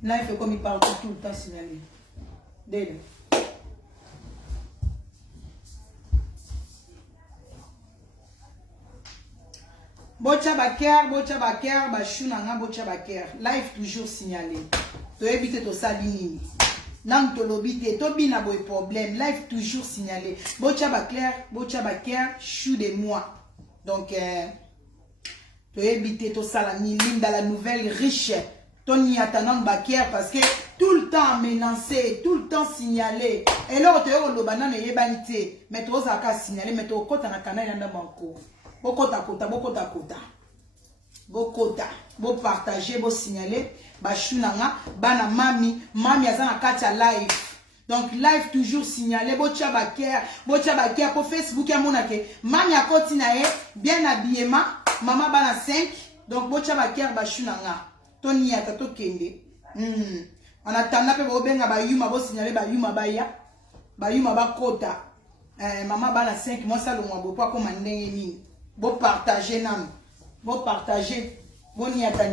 Là, il fait comme il parle tout le temps signalé. Dès Bocha baker, bachunanga, bocha baker. Live toujours signalé. Tu éviter to salini. Nam to lobite, to bina boy problème. Live toujours signalé. Bocha baker, chou de moi. Donc, tu éviter to salani, dans la nouvelle riche. Tony attendant baker parce que tout le temps menacé, tout le temps signalé. Et là, tu es au banane et banité. Mais tu as signalé, mais tu as au na canal et banco. Bokota kota. Bo partager, bo signaler. Bachunanga, bana mami azana katia live. Donc live toujours signalé. Bocha baker pour Facebook ya monake. Mami a continué bien habillement. Maman bana 5. Donc bocha baker bachunanga. Tony ata to kende. En attendant que vous benga ba yuma bo signaler ba yuma baya. Ba yuma ba kota. Maman bana 5 moi ça le moi bo pas comme ndenge ni. Bo partager nam. Bo partager. Bo niata.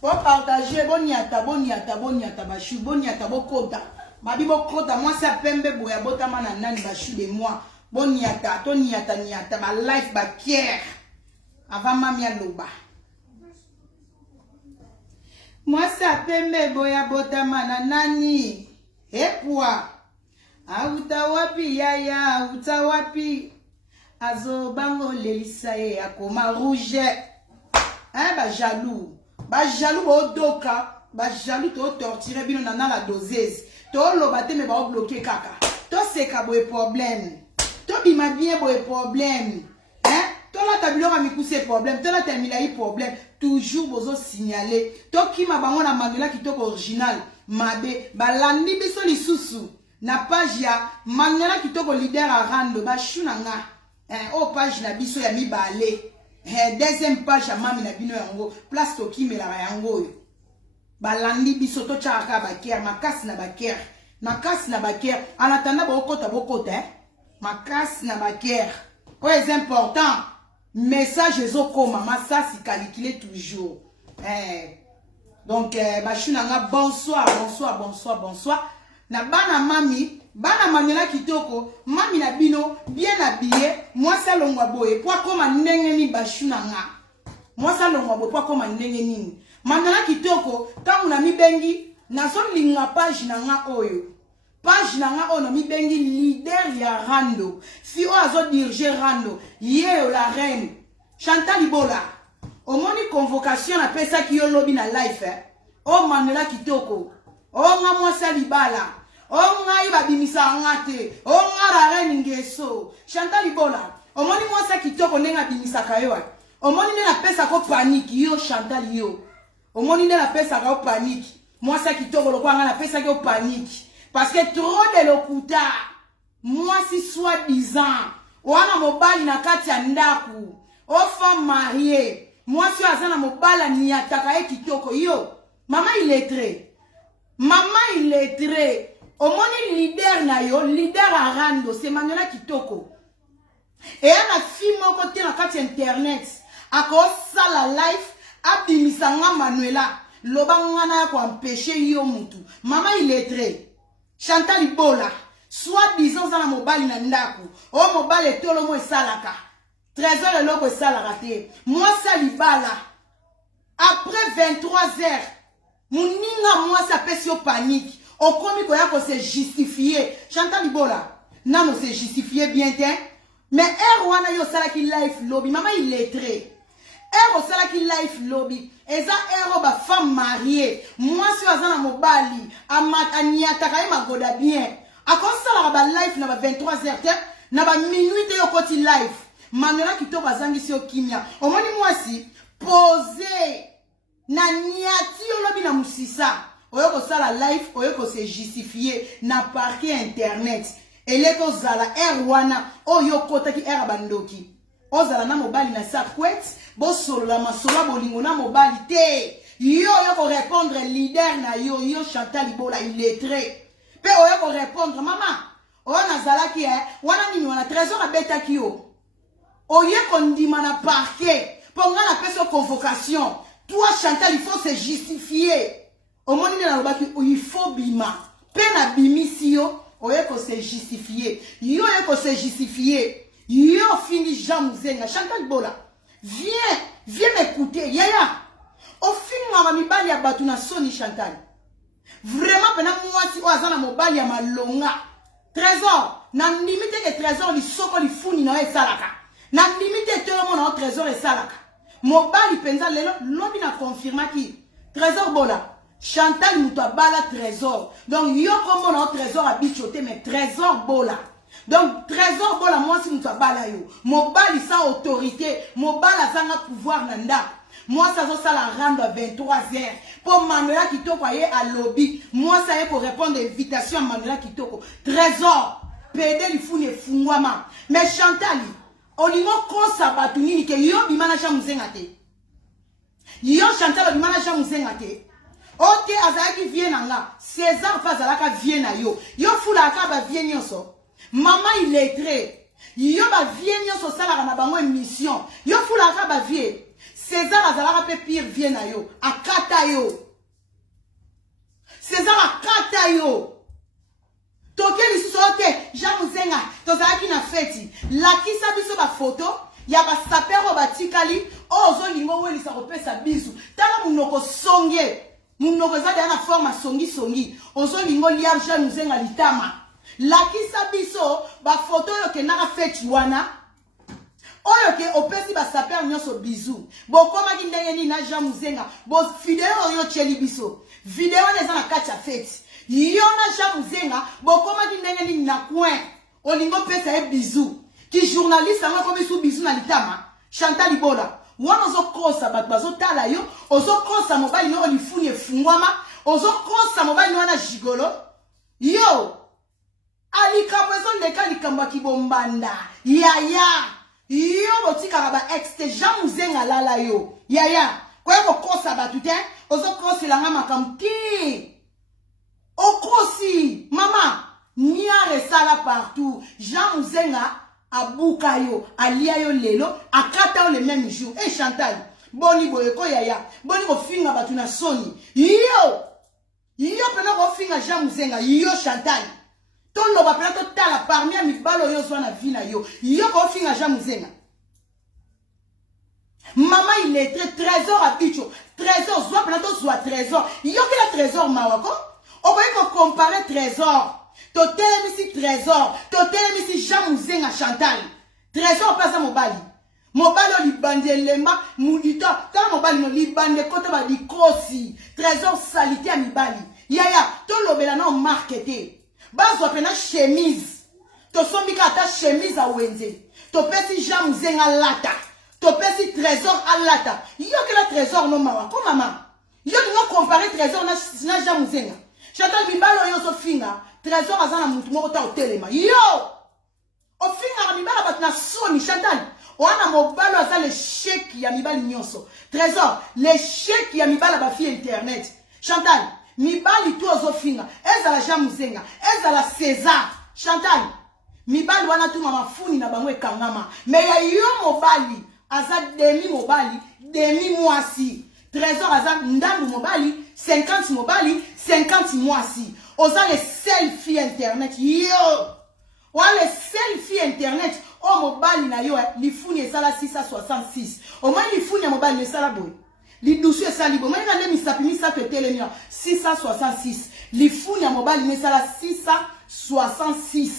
Pour partager, boniata, bachou, boniata, bokota. Mabi bokota, moi ça pembe boya bota mananani bachou de moi. Boniata, toniata, niata, ba life ba kier. Avant mamia loba. Moi ça pembe boya bota mananani. Et quoi? Auta wapi yaya, auta wapi. Azo bango lelisae akoma rouge. Hein, ba jaloux. Ba jaloux bo doka, ba jaloux to torturer bino na la doseuse. To lobate me ba bloquer kaka. To seka bo problème. To bima bien bo problème. Hein? To la tabilo ma mikuse problème, to la termila yi problème. Toujours bozo signaler. To kima bango na manuela kitoko original. Mabe ba landi biso lisusu. Na page ya manuela kitoko leader a rando ba shunanga. Oh page na biso ya mi balé. Deuxième page à mami na bino yango place to ki mela yango balandi biso to chaka baker makasi na baker en attendant bokota makasi na baker quoi est important message ezokoma ça si calculer toujours donc bashunanga bonsoir na bana mami bana manela kitoko mami na bino bien habillé moi ça longwa boye pour koma ndenge ni bashunanga moi ça longwa boye pour koma ndenge ni manela kitoko tangu na mibengi na so linga page nanga oyo na mibengi leader ya rando si o azo diriger rando ye la reine Chantal Ibola omoni convocation na pesa ki yo lobi na life o manela kitoko o nga moi ça libala o nga iba bimisa ngate o nga la reine ngeso Chantal Ibola omoni moi ça kitoko nenga bimisa kayo omoni na pesa ko panique yo Chantal yo omoni na pesa ko panique moi ça kitoko lo kwa nga na pesa ko panique parce que trop de lokuta moi si soi-disant wana mobali na kati ya ndaku o femme mariée moi si azana mobala ni ataka e kitoko yo maman illettré omoni leader na yo leader a rando c'est Manuela kitoko et ana fille moko te na kati internet ako sala life abimisanga Manuela lobanga na ko empêcher yo mutu maman illettré Chantal Ibola soi-disant za na mobali na ndaku o mobali tolo mo esalaka trésor le logo esalaka te moi ça libala après 23h Mouninga moi ça pèse au panique. Au comique on a se justifier. Chantal Ibola, non on se justifier bien tiens. Mais wana yo sala ki life lobby. Maman il lettré. Sala ki life lobby. Eza ba femme mariée. Moi si azana mobali, amata ka ma goda bien. Akon sala ba life na ba 23h na ba minuit yo koti life. Manuela kito bazangi si okimia. Omoni moi si poser na niati olobi na musisa oyoko sala life oyoko se justifier na parquet internet eleko zala wana oyo kotaki bandoki ozala na mobali na sa kwet bosolola masola bolingo na mobali te yo ko répondre leader na yo Chantal Libola illettré pe oyo ko répondre mama oyo nazalaki wana nini wana trésor abetaki yo oyo ko ndima na parquet pour nga na peso convocation toi Chantal il faut se justifier au monde na lobaki il faut bima pe na bimisi yo oyo ko se justifier yo ko se justifier yo fini Jean Muzenga Chantal Libola viens m'écouter yaya au film ma mibali ya batu na soni Chantal vraiment pena mwasi o azana mobali ya malonga trésor na limite ke trésor li soko li funi na esalaka na limite te mo na trésor esalaka mobali penza lelo lobi na confirma ki trésor bola Chantal muto bala trésor donc yo comme na trésor habitué mais trésor bola donc trésor bola mwasi muto bala yo mobali sans autorité mobali azanga pouvoir nanda moi ça ça la rendre à 23h pour Manuela Kitoko aye à lobby moi ça y pour répondre invitation à Manuela Kitoko trésor pédé li fune fungwama mais Chantal olingo kosa batu nini ke yo bimana cha muzenga te yo Chantal bimana cha muzenga te ok azaki vie nanga César pas alaka vie na yo fula ka ba vie nyonso mama il est très yo ba vie nyonso sala na bango émission yo fula ka ba vie César azalaka pe pire vie na yo akata yo César akata yo toke lisusu oke Jean Muzenga tozalaki na feti lakisa biso ba photo ya ba sapero batikali ozo lingo welisa kopesa bisu tala munoko songe munoko za na forma songi ozo lingo lia Jean Muzenga litama lakisa biso ba photo yo ke na feti wana oyo ke opesi ba saper nyonso bizu bokoma ki ndenge ni na Jean Muzenga bo video yo cheli biso video neza na kati ya feti yo na Jean Muzenga bokoma ki ndenge ni na coin olingo pesa e bizu ki journaliste anga komi su bizu na litama Chantal Libola wana ozo kosa bat bazo tala yo ozo kosa mobali yo olifuni efungwama ozo kosa mobali wana jigolo yo alikambo ezo ndeka likambo kibombanda yaya yo botika ba ex Jean Muzenga lala yo yaya kwa ko kosa batu te ozo kosi langa makamti okosi mama niare sala partout Jean Muzenga abuka yo alia yo lelo akata yo le même jour et Chantal boni boyeko yaya boni ko finga batu na soni yo pena ko finga Jean Muzenga yo Chantal tolo ba pena to tala parmi mibalo yo zwana vina yo ko finga Jean Muzenga mama il est très trésor à bicho trésor zwa pena to zwa trésor yo ki la trésor mawako on va comparer trésor totel misi trésor totel misi Jean Muzenga Chantal trésor pas mobali mobali libande lemba mulita tala mobali no libande kota ba dikosi trésor salité à mibali yaya to lobela no marketé bazo pena chemise to sombika ta chemise a wenze to pesi Jean Muzenga lata to pesi trésor a lata yo que la trésor no mawa ko mama yo no comparer trésor na Jean Muzenga Chantal mibalo yo so finga trésor azana mutu moko ta otelema yo o finga mibala bat na soni Chantal wana mobalo aza le chèque ya mibali nyonso trésor le chèque ya mibala ba fi internet Chantal mibali tu ozo finga ezala Jean Muzenga ezala César Chantal mibali wana tu mama funi na bango ekangama mais ya yo mobali aza demi mobali demi mwasi trésor aza ndambu mobali 50 mobali 50 mwasi oza le selfie internet yo wa le selfie internet o mobali na yo li funi esala 666 o moins li funi mobali esala boy li dusu esali boy moins na misapi misato telemia 666 li funi mobali esala 666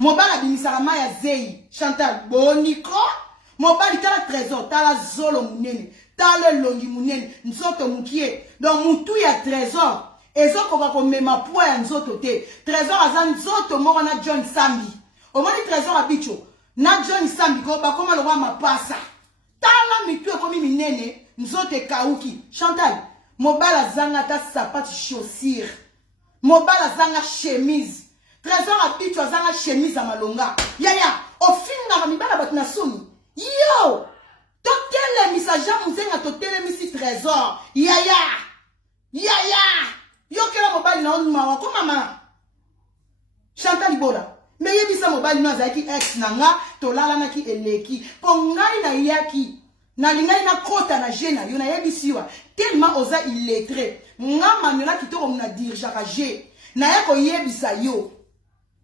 mobali bimisala maya zei Chantal boniko mobali tala trésor tala zolo munene tala longi munene nzoto mukie donc mutu ya trésor ezoko ba ko mema poa ya nzoto te trésor azan nzoto moko na John Sambi o moni trésor abicho na John Sambi ko ba koma lo wa mapasa tala mitu e komi minene nzoto kauki Chantal mobala zanga ta sapato chaussure mobala zanga chemise Trésor habite azanga chemise à malonga. Yaya, au fin na mibala bat na soni. Yo! Totele misaja muzenga totele misi trésor. Yaya! Yaya! Yo kela mobali na onuma wa ko mama. Chantal Ibola. Mais yebisa mobali no azaki ex nanga tolala na ki eleki. Pongai na yaki. Na lingai na kota na jena yo na yebisiwa. Tellement oza illettré. Nga manela kitoko muna dirjaka je. Na yako yebisa yo.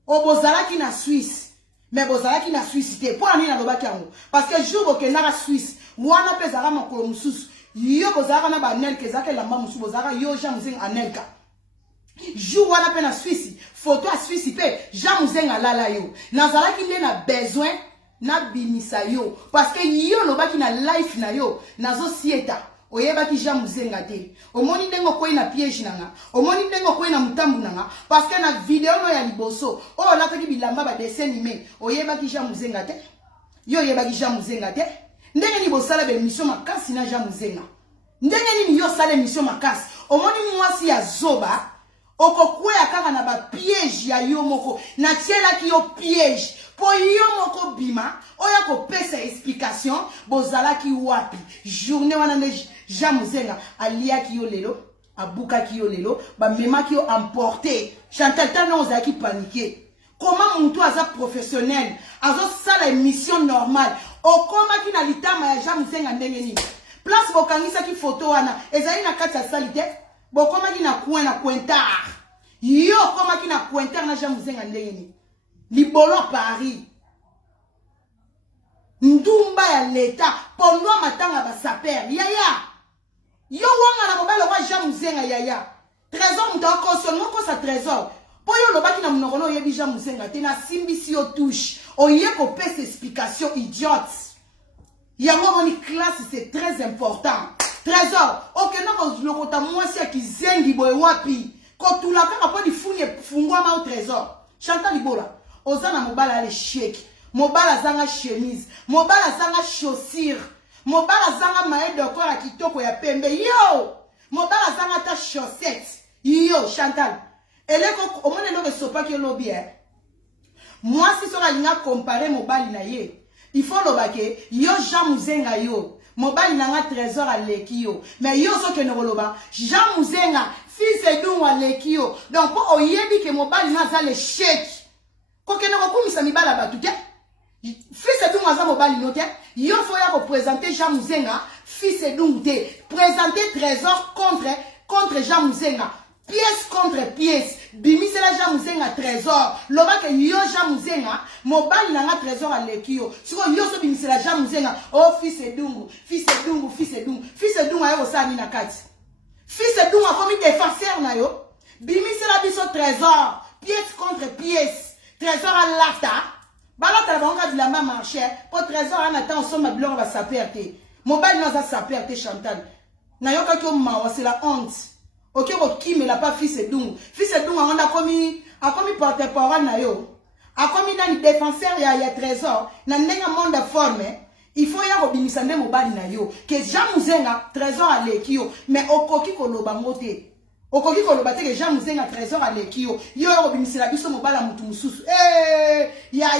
Obozalaki na Suisse. Mais bozalaki na Suisse te. Pour ani na lobaki yango. Parce que jour okendaka Suisse, wana pezaka makolo mususu. Yo bozalaka na ba nelke ezaka lamba mususu bozalaka yo Jean Muzenga anelka. Jour wana pe na Suisse, photo a Suisse pe Jean Muzenga lala yo. Nazalaki nde na besoin na bimisa yo. Parce que yo lobaki na life na yo. Nazo sieta. Oyebaki Jean Muzenga te. Omoni ndengo koi na piège nanga. Omoni ndengo koi na mutambu nanga. Parce que na vidéo no ya liboso. Oh lataki bilamba ba dessin animé. Oyebaki Jean Muzenga te. Yo oyebaki Jean Muzenga te. Ndenge ni bosala be mission makasi na Jean Muzenga. Ndenge ni yo sala mission makasi. Omoni mwasi ya zoba. Okokwe akaka na ba piège ya yo moko. Na tiela ki yo piège. Po yo moko bima. Oya ko pesa explication. Bozala ki wapi. Journée wana ne Jean Muzenga alia ki yo lelo. Abuka ki yo lelo. Ba mema ki yo emporté. Chantal tano ozaki paniqué. Comment mon toit est professionnel? Azo sala émission normale. Okoma ki na litama ya Jean Muzenga ndengeni. Place bokangisa ki photo wana. Ezali na kati ya salite. Bokoma ki na coin na pointar. Yo koma ki na pointar na Jean Muzenga ndengeni. Libolo Paris. Ndumba ya l'État. Pondwa matanga ba saper. Yaya. Yo wanga na mobile wa Jean Muzenga yaya. Trésor mutako sonoko sa trésor. Po yo lobaki na mnokono yebi Jean Muzenga te na simbisi yo touche. Oye ko pese explication idiote. Yango moni classe c'est très important. Trésor, ok nako lokota mwasi ya kizengi boye wapi. Ko tulaka kapo di fungwa ma au trésor. Chantal Ibola. Ozana mobala ale shake. Mobala zanga chemise. Mobala zanga chaussure. Mobala zanga maye de corps ya kitoko ya pembe. Yo! Mobala zanga ta chaussette. Yo, Chantal. Eleko omone loke sopa ki lobi eh. Moi si so linga comparer mobali na ye. Il faut lobake yo Jean Muzenga yo. Mobali nanga trésor aleki yo. Mais yo so ke no loba Jean Muzenga fils edung aleki yo. Donc po oyebi ke mobali na za le chèque. Ko ke no komisa mibala batu te. Fils edung aza mobali no te. Yo faut ya représenter Jean Muzenga fils edung te. Présenter trésor contre Jean Muzenga. Pièce contre pièce. Bimi c'est la Jean Muzenga trésor. Loba que yo Jean Muzenga. Mobile nanga trésor à l'ekio. Si on yo so bimi c'est la Jean Muzenga. Oh fils edungu. Fils edungu. Fils edungu. Fils edungu ayo sani na kati. Fils edungu a commis défenseur na yo. Bimi c'est la biso trésor. Pièce contre pièce. Trésor à lata. Balata la banque de la main marché. Pour trésor à nata on somme ma blanc va s'aperte. Mobile n'a pas s'aperte Chantal. Na yo kakyo mawa c'est la honte. Ok, ok, mais la pas fils edungu. Fils edungu, on a commis porte-parole na yo. A commis dans le défenseur, il y a trésor. Dans le monde de forme, il faut y avoir obinisa même au bali na yo. Que Jean Muzenga, trésor à l'ekio. Mais au koki koloba mote. Au koki koloba te que Jean Muzenga, trésor à l'ekio. Yo obinisa la biso mobala mutu mususu. Eh, ya.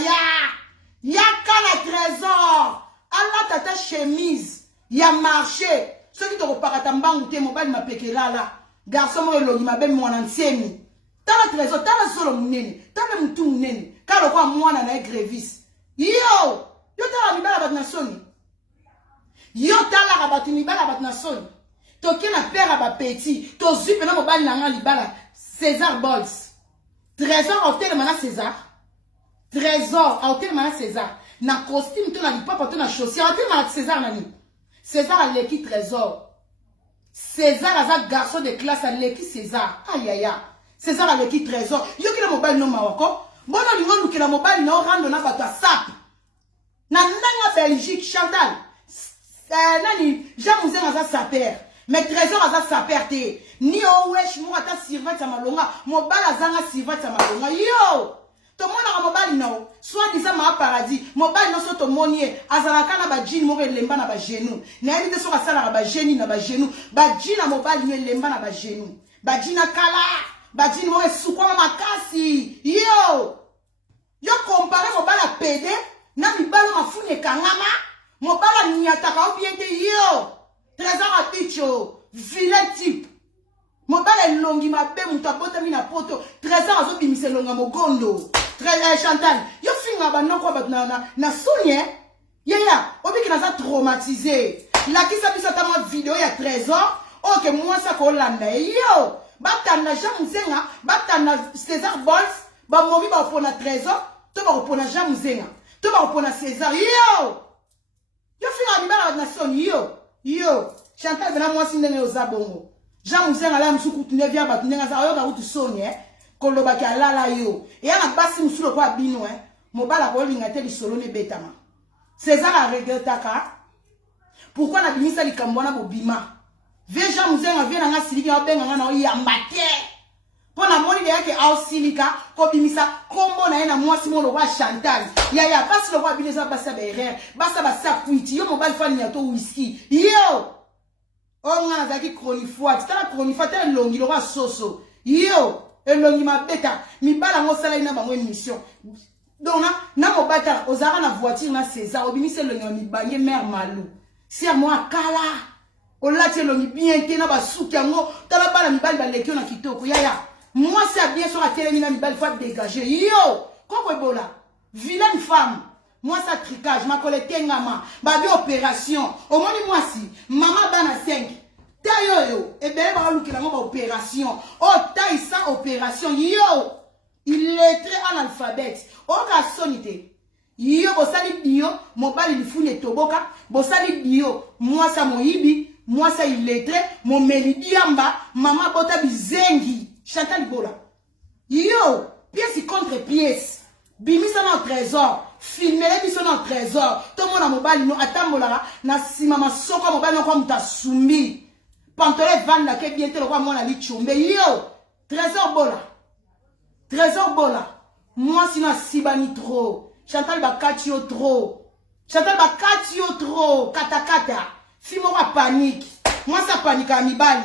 Yaka la trésor. Allah tata chemise. Ya marché. Ceux qui te repartent en banque, te mobile ma pekela là. Garçon mo logi mabe mwana nsemi. Tala trésor, tala solo munene, tala mutu munene. Kalo kwa mwana na grévis. Yo tala mibala bat na soni. Yo tala rabatu mibala bat na soni. Toki na père ba petit, to zupe na mobali na nga libala. César Bols. Trésor hôtel mana César. Trésor hôtel mana César. Na costume to na lipapa to na chaussure, hôtel mana César nani. César a l'équipe trésor. César a un garçon de classe à l'équipe César. Aïe aïe aïe. César a l'équipe trésor. Yo qui le mobile non mawako. Bon on lui que le mobile non rendre na bato sap. Na nanga Belgique Chantal. Nani Jean Muzenga a sa père. Mais trésor a sa père te. Ni o wesh mo ata servante malonga. Mobile azanga servante malonga. Yo. Tout le monde a mobile non. Soit disant ma paradis. Mobile non soit tout monier. Azalaka na ba jean mo lemba na ba genou. Na éviter so ka sala na ba genou na ba genou. Ba jean na mobile ni lemba na ba genou. Ba jean na kala. Badjini mo esukwa makasi. Yo! Yo compare mobala pede na mibalo mafune kangama. Mobala nyataka obiente yo. Trésor à bicho. Vilain type. Mobala longi mabe mutabota mina poto. Trésor azo bimise longa mogondo. Chantal. Yo finga banoko na sonye. Yaya, obi na za traumatisé. La qui s'appuie sur ta vidéo il y a 13 ans. Ok, moi ça kolanda. Yo, batana Jamouzenga, batana César Bols, ba mori ba pona 13 ans, to ba pona Jamouzenga, to ba pona César. Yo! Yo fina bimba na nation yo. Chantal bena moi sindenge ozabongo. Jamouzenga la msuku tunevia ba tunenga za yo na utu sonye, koloba ki alala yo. Et na basi msulo kwa bino mobala ko linga te lisolo ne betama. César a regretaka. Pourquoi na bimisa likambona bobima? Veja muzenga vena nga siliki wa benga nga na oyambate. Pona moni de yake au silika ko bimisa kombo na ena mwasi mo lo wa Chantal. Ya basi lo wa bineza basa berere, basa basa kuiti yo mobile fani ya to whisky. Yo. O nga zaki chronifoite, tala chronifoite tala longi lo wa soso. Yo, elongi mabeta, mi bala ngo sala ina bango émission. Donc na mobata ozara na voiture na César, obimise longi mi bange mère Malou. Si à moi kala. Olati longi bien te na basuki yango tala bala mibali baleki na kitoko yaya. Moi c'est bien sur la télé na mibali faut dégager. Yo, koko ebola. Vilaine femme. Moi ça tricage, ma collecte ngama, ba bi opération. Au moins moi si maman bana 5. Ta yo e bele ba luki na ba opération. Oh ta isa opération. Yo. Il est très analphabète. O ka sonité. Yo bosali bio, mobali lifune toboka, bosali bio, moi ça moyibi, moi ça illettré, mon melidiamba, maman bota bizengi, Chantal Bola. Yo, pièce contre pièce, bimi ça dans trésor, filmer biso dans trésor, tout le monde a mobali no atambola na si maman soko mobali no comme ta soumi. Pantole vanda ke bien te le roi mon ali chombe. Yo, trésor Bola. Trésor Bola. Moi sinon sibani trop. Chantal bakatio trop. Chantal bakatio trop. Kata. Fimo wa panique. Moi ça panique à mibali.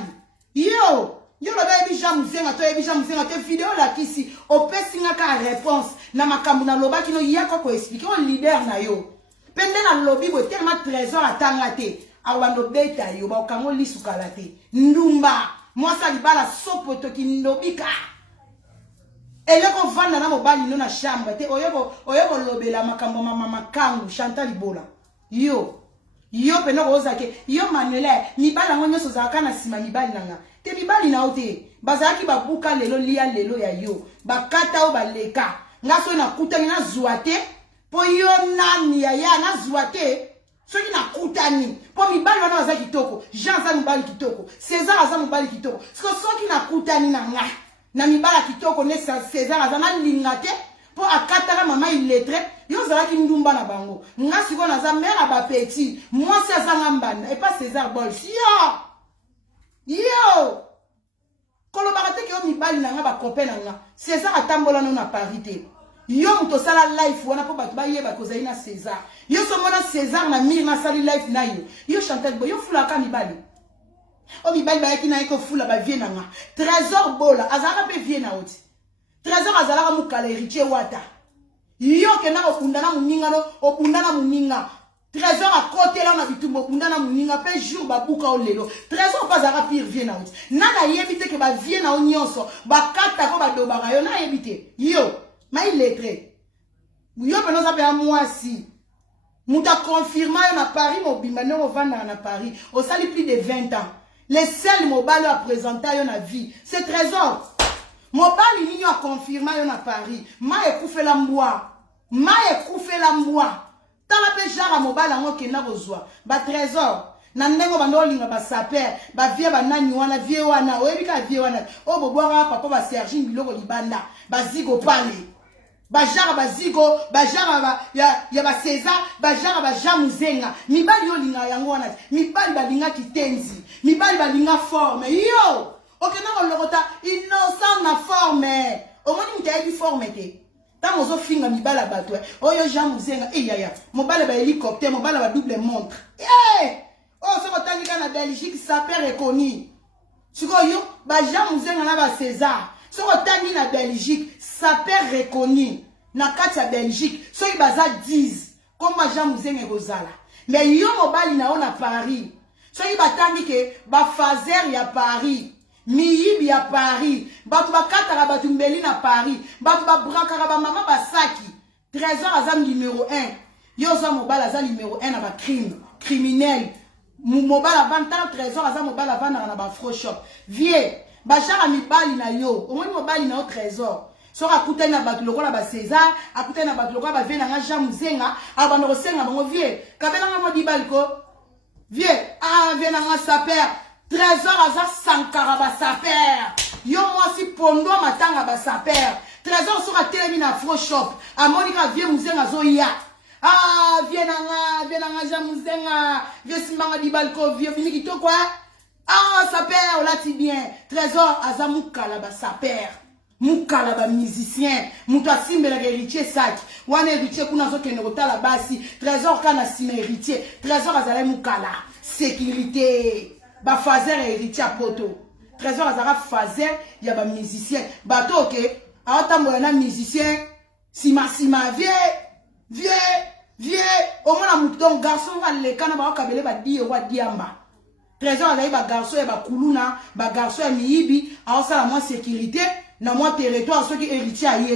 Yo le baby Jamouzenga te vidéo la kisi. Opesi nga ka réponse. Na makambu na loba kino yako ko expliquer on leader na yo. Pende na lobby bo tellement trésor atanga te. Awando beta yo ba okango lisukala te. Ndumba. Moi ça libala sopoto ki ndobika. Et là qu'on vend dans mobali no na chambre te oyoko lobela makambo mama kangu Chantal Bola. Yo peno ozake yo Manuela mibala ngo nyoso zaka na sima mibali nanga. Te mibali na ote bazaki babuka lelo ya yo. Bakata o baleka. Ngaso na kutani na zuate po yo nani ya na zuate. Soki na kutani po mibali wana bazaki kitoko. Jean za mibali kitoko. César za mibali kitoko. Soki na kutani na nga. Na mibala kitoko ne César azana lingate po akataka mama illettré yo zala ki ndumba na bango nga siko na za mère ba petit moi c'est za ngambana et pas César Bols yo koloba te ke yo mibali na nga ba copain na nga César atambola no na parité yo mto sala life wana po batu ba yeba ko zaina César yo so mona César na mire na sali life na yo Chantal Bola yo fulaka mibali. O mibali ba yaki na eko fula ba vie nanga. Trésor Bola azala pe vie na oti. Trésor azala mu kala héritier wata. Yo ke na okundana muninga no, okundana muninga. Trésor a côté là na bitumbo okundana muninga pe jour ba buka o lelo. Trésor pas azala pire vie na oti. Nana yebite ke ba vie na onyonso, ba kata ko ba dobaka yo na yebite. Yo, ma illettré. Yo pe no sa pe a mwasi. Muta confirma yo na Paris mo bimane o vanda na Paris. O sali plus de 20 ans. Les seuls mobile à présenter dans la vie, c'est trésor. Mobile il a confirmé à Paris. Ma écoufé la mboa. Tala pe jara mobile à moi qui n'a besoin. Ba trésor. Na nengo bando linga ba saper. Ba vie ba nani wana vie wana. Oebika vie wana. O boboara papa ba Sergine biloko libanda. Ba zigo pale. Bajara bazigo, bajara ya ba César, bajara ba Jamouzenga. Mibali yo linga yango wana. Mibali ba linga kitenzi. Mibali ba linga forme. Yo! Okena ko lokota innocent na forme. Omoni mutaye di forme te. Ta mozo finga mibala bato. Oyo Jamouzenga. Yaya. Mobala ba hélicoptère, mobala ba double montre. Oh, so kotandika na Belgique, ça peut reconnu. Siko yo, ba Jamouzenga na ba César. Si on est en Belgique, sapeur reconnu. Na kati Belgique, so ils baza 10 comme Jean Mouzenga Gozala. Mais yo mobali na on a Paris. So ils batangi ke ba fazer ya Paris. Miyibi ya Paris. Batu ba katara batu mbeli na Paris. Batu ba brakara ba mama ba saki. Trésor azam numéro 1. Yo zo mobali azam numéro 1 na ba crime, criminel. Mobali avant trésor azam mobali avant na ba faux shop. Vie, ba chara mibali na yo. Omoni mobali na o trésor. So akutana na batu lokola ba César, akutana na batu lokola ba vena nga Jean Mouzenga, abando kosenga bango vie. Kabela nga mo dibaliko. Vie, vena nga saper. Trésor aza sankara ba saper. Yo mwasi pondo matanga ba saper. Trésor soka telemi na faux shop. Amonika vie Mouzenga zo ya. Vie na nga Jean Mouzenga, vie simbanga dibaliko vie vini kitoko saper olati bien. Trésor aza mukala ba saper. Mukala ba musicien, muto asimbela héritier sac. Wana héritier kuna zo kende kotala basi. Trésor kana sima héritier. Trésor azala mukala. Sécurité. Ba fazer héritier poto. Trésor azala fazer ya ba musicien. Bato ok. Atambola na musicien. Sima vie. Au moins la mouton garçon va le kana ba kabele ba di wa diamba. Trésor azala ba garçon ya ba kuluna, ba garçon ya miyibi, aosala moi sécurité. Na moi territoire ceux qui héritier à yo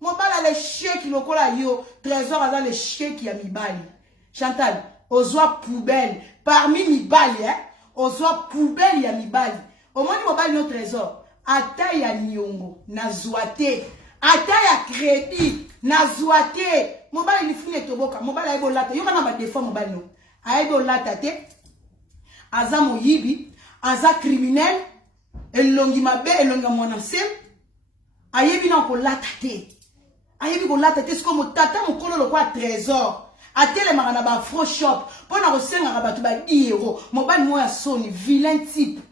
mon bala les chèques lokola yo trésor aza les chèques ya mibali Chantal ozwa poubelle parmi mibali ozwa poubelle ya mibali au moins mobali no trésor ata ya nyongo na zwate ata ya crédit na zwate mobali ni fune toboka mobali aibo lata yo kana ba défaut mobali no aibo lata te aza moyibi aza criminel elongi mabe elongi mwana se ayebi na ko lata te ayebi ko lata te siko motata mokolo lokwa trésor atele makana ba faux shop pona ko senga batu ba euro mobali moya soni vilain type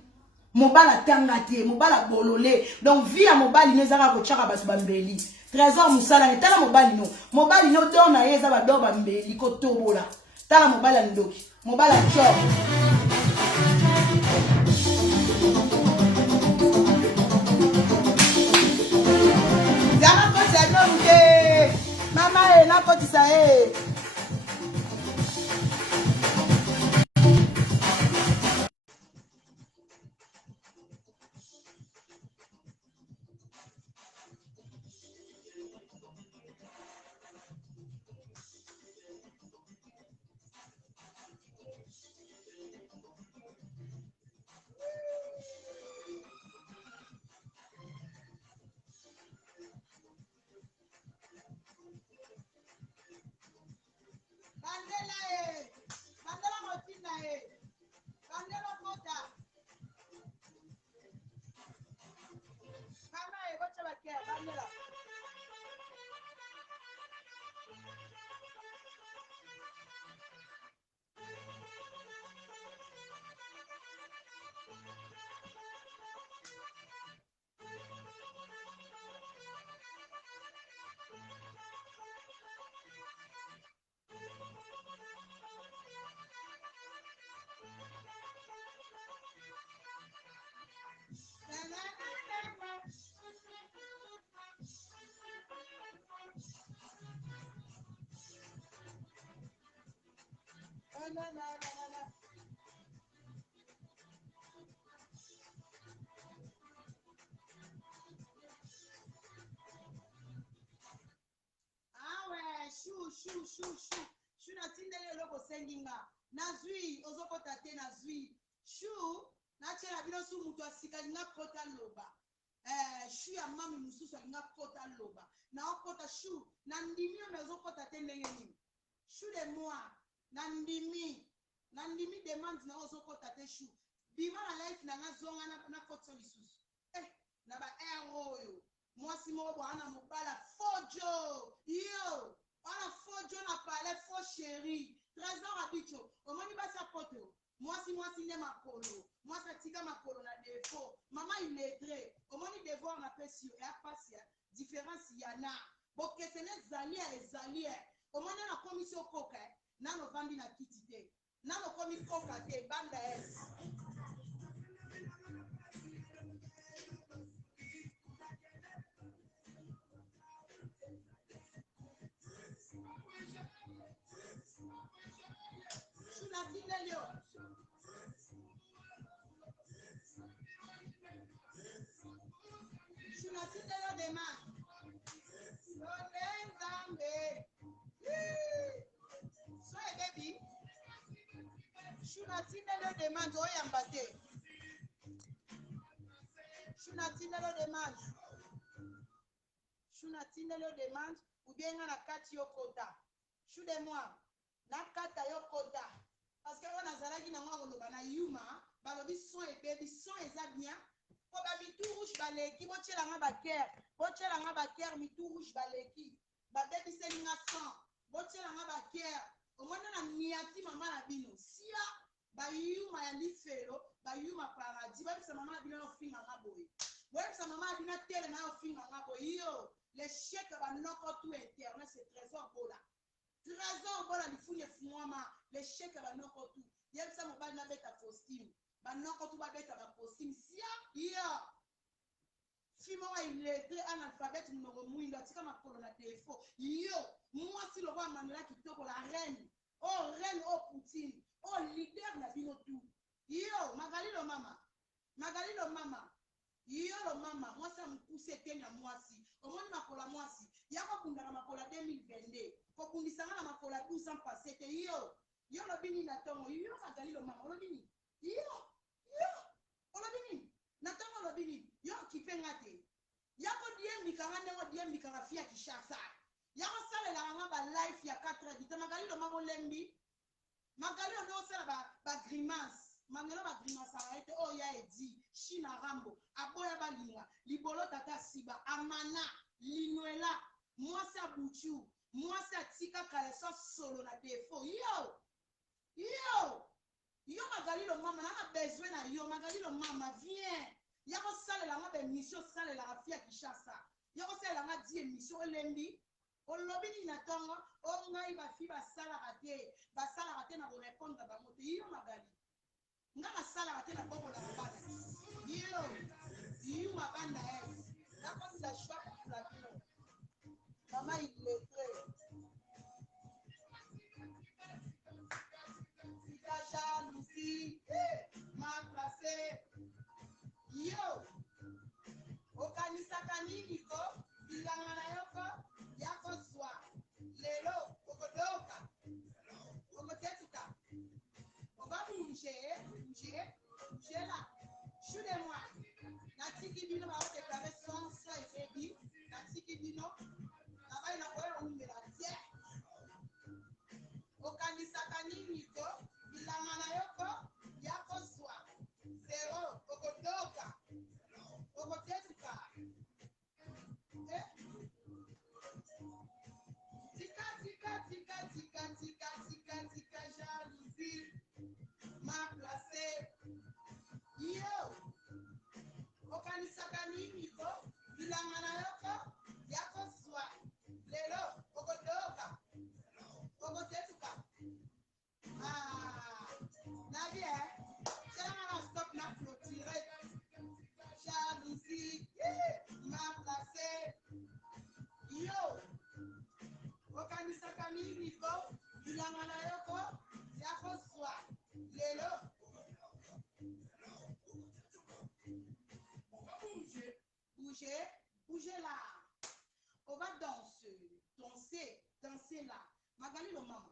mobala tanga te mobala bololé donc via mobali nezaka ko chaka basu bambeli trésor musala etala mobali no dona yeza ba do bambeli ko tobola tala mobali ndoki mobala chop Mama na kotisa Bandela motina bandela kota mama bocha bakia bandela Chou na tindele loko senginga nazwi ozokota te nazwi chou na tshela bino su mutu asika linga kota loba chou ya mami mususu linga kota loba na okota chou na ndimi me ozokota te ndenge nini chou de moi na ndimi demande na ozokota te chou bima na life na ngazonga na kotso lisusu na ba oyo mwasi moko bwana mobala fojo yo ana fojo na pale fo chéri trésor abicho omoni basa poto mwasi ne makolo mwasi atika makolo na défaut mama illettré omoni devoir na pesi yo ya pasi ya différence yana bokesene zalia omoni na komisi okoka nano vandi na kiti te nano komi koka te banda es Shunatina le demande oyambate. Shunatina le demande. Shunatina le demande ou bien na kati yo kota. Chou de moi. Na kata yo kota. Parce que on a zalaki na ngwa loba na yuma, balobi son et baby son eza bien. Po ba mitu rouge baleki, bo tshela nga ba ker. Bo tshela nga ba ker mitu rouge baleki. Ba baby selinga sang. Bo tshela nga ba ker. Au moins na miati mama na bino. Sia ba yuma ya lifelo, ba yuma paradis. Ba bisa mama na bino no finga nga boy. Bo bisa mama na bino tele na yo finga nga boy. Yo, les chèques ba noko tout internet c'est trésor bola. Trésor bola lifunya fumama, les chèques ba noko tout. Yel sa mobile na beta costume. Ba noko tout ba beta ba costume. Sia, yo. Fimo wa illettré analphabète numéro mouindo atika makolo na téléphone. Yo, moi si le roi Manuela kitoko la reine. Oh reine oh Poutine. Oh leader na bino tout. Yo, Magali lo mama. Magali lo mama. Yo lo mama, moi ça me pousse tena moi si. Au moins makola moi si. Ya ko kundana makola 2022. Ko kundisanga na makola 12 ans passé te yo. Yo lo bini na tongo. Yo Magali lo mama, lo bini. Yo. Lo bini. Na tongo lo bini. Yo kipengate. Ya ko DM bikanga nego DM bikanga fia Kishasa. Ya ko sala la nga ba life ya 4 heures. Dita Magali lo mama lembi. Magali lo sala ba grimace. Mangelo ba grimace arrête oh ya edi China Rambo aboya balinga libolo tata siba amana linuela moi ça bouchu moi ça tika kaleso solo na défaut yo Magali lo mama na besoin na yo Magali lo mama viens ya ko sala la nga be mission sala la fia Kishasa ya ko sala nga di émission elembi olobini na tongo o ngai ba fi ba sala raté na répondre ba moto yo Magali nga sala raté na boko la bana yo mabanda na ko sa choix pour la vie mama illettré sika jalousie mal placé yo okanisaka nini ko bilanga na yoko yako swa lelo okodoka okotetuka oba bouger là chou de moi natiki bino ba déclarer sans ça et baby natiki bino na ba ina ko yo ngela tie okanisaka nini ko bilanga na yoko yako swa zero okodoka okotetuka tika jalousie mal placé yo okanisaka nini ko bilanga na yoko yako swa lelo okodoka okotetuka na bien selanga na stop na clôturer jalousie mal placé yo okanisaka nini ko bilanga na yoko yako swa lelo bouger là on va danser là Magali lo mama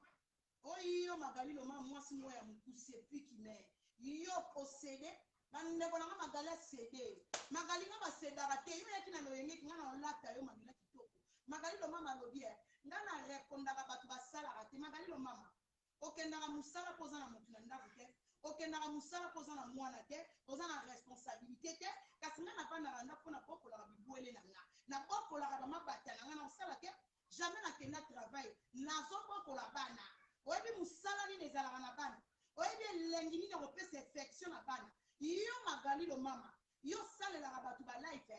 oyo Magali lo mama moi si moi ya mukuse puis qui mais yo possédé bande bona Magali cédé Magali nga ba cédé raté yo yaki na loyenge nga na olata yo Magali kitoko Magali lo mama lo bien nga na répondaka bato basala raté Magali lo mama okendaka musala poza na motu na ndako te okendaka musala poza na mwana te poza na responsabilité te kasi nga na vandaka nda mpona bokolaka bibwele na nga na bokolaka bamabata na nga na osala te jamais nakenda travail nazobokola bana oyebi musala nini ezalaka na bana oyebi elengi nini akopesa affection na bana yo Magali lo mama yo salelaka bato balife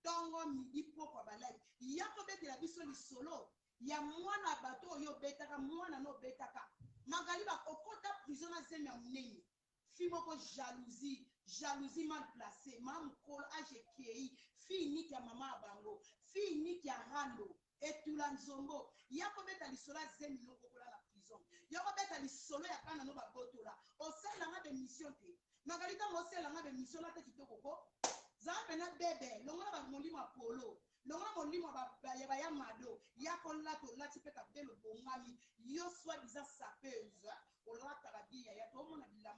ntongo midi pokwa balife ya kobetela biso lisolo ya mwana bato oyo obetaka mwana no obetaka Magali bakokota prison na zemi ya monene fi moko jalousie mal placé mama mokolo agekei fi niki ya mama ya bango fi niki ya rando etula nzombo ya kobeta lisolo ya zemi no kokolala prison ya kobeta lisolo ya bana no babotola osalelanga bemission te Magali ntango osalelanga bemission na te kitoko ko zala pena bebe longola bamolimo ya polo longola molimo ya bayamado ya kolata olati mpe kabelo bongami yo soi disant sapeuse olataka biya ya tomona bila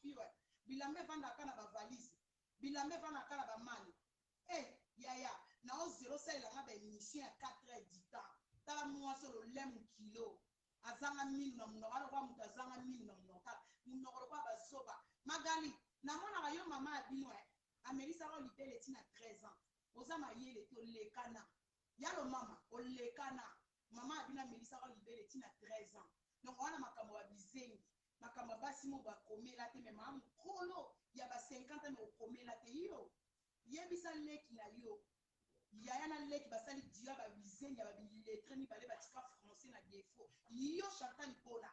filles, ouais. Bilambe vanda kana ba valise. Bilambe vanda kana ba mali. Eh, yaya, na o 0 sel la ba émission à 4h du temps. Tala moi sur le lem kilo. Azanga mille na muno, ala kwa mutazanga mille na muno. Muno kwa bazoba. Magali, na mona ba yo mama abino eh. Amelisa ro libele tina 13 ans. Ozama yele to lekana. Yalo mama, o lekana. Mama abina Melissa ro libele tina 13 ans. Donc on a makambo ba bizengi. Makambo basi mo ba komela te mais maman kolo ya ba 50 ans mo komela te yo. Yebisa leki na yo. Yaya na leki basali dia ba bizengi ba biletre ni balé ba tika français na défaut. Yo Chantal Ipona.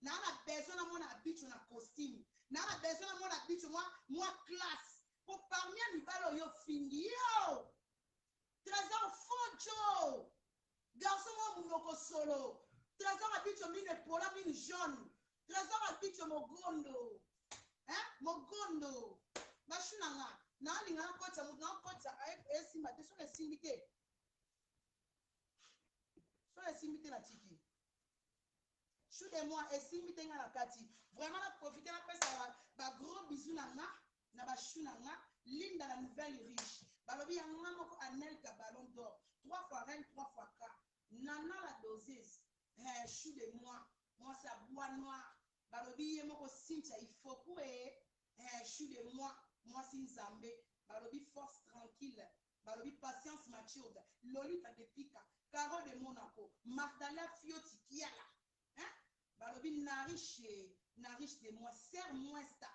Na na besoin na mona habitude na costume. Na na besoin na mona habitude moi classe. Pour parmi les balles yo fini yo. Trésor Foncho. Garçon moi mounoko solo. Trésor habitude mine pola mine jaune. Trésor habitude mogondo. Hein? Mogondo. Bashunanga. Na linga kota esi mate sur les syndicats. Sur les syndicats la tiki. Chou-de-moi, et si mi tenga la kati. Vraiment, la profiter, la pesa, ba gros bisous na ba chou Linda la nouvelle riche. Balobi ya moko Anel ka ballon d'or. 3 fois reine, 3 fois cas. Nana la doseuse. Chou de moi ça bois noir. Balobi ye moko Cynthia il faut pour chou de moi sin Zambé. Balobi force tranquille. Balobi patience mature. Lolita de Pika. Caro de Monaco. Magdala Fioti Kiala. Hein? Balobi nariche de moi, serre-moi ça.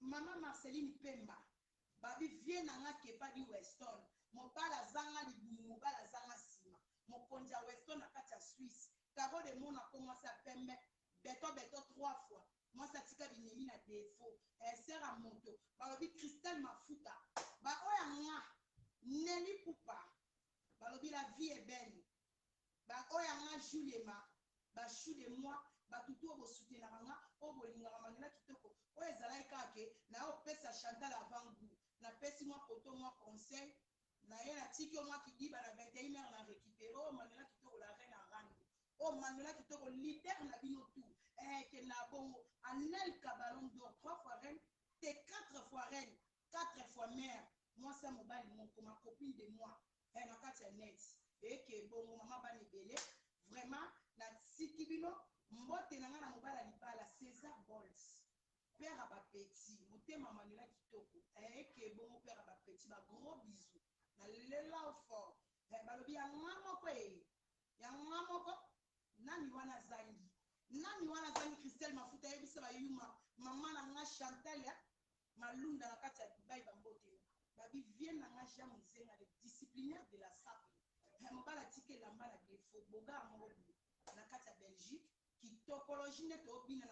Maman Marceline Pemba. Babi vient na kepa di Weston. Mon bala zanga di bumu, mon bala zanga sima. Mon konja Weston na katia Suisse. Caro de mon a commencé à Pembe. Beto 3 fois. Moi ça tika binemi na défaut. Elle sert à moto. Balobi Christelle Mafuta. Ba oya nga. Nelly Poupa. Balobi la vie est belle. Ba oya nga Juliema. Ba chou de moi. Ba tutu obo soutenir nga. Obo linga mamangela kitoko. Oya zalai kake. Na o pesa Chantal avant goût. Na pesi moi poto moi conseil. Na ye na tiki moi qui dit ba na 21h na récupérer. Oh mangela kitoko la reine en rang. Oh mangela kitoko leader na bino tout. Que na bongo. Anel Ballon d'or 3 fois reine. T'es 4 fois reine. 4 fois mère. Moi c'est mon bali mon comme ma copine de moi. Elle n'a qu'à net. Et que bon maman ba belé. Vraiment na sikibino mbote na nga na mobala libala César Bols. Père à ba petit. Motema Manuela kitoko. Et que bon père à ba petit ba gros bisous. Na lela fort. Balobi ya ngamo kwe. Ya ngamo ko nani wana zangi. Nani wana zangi Christelle Mafuta yebisa ba yuma. Maman na nga Chantal ya malunda na kati ya Dubai ba mbote. Babi vient na nga jamu zenga de disciplinaire de la SAP. Mobala tike la mala défaut. Boga amobu na kati ya Belgique. Qui topologie net obina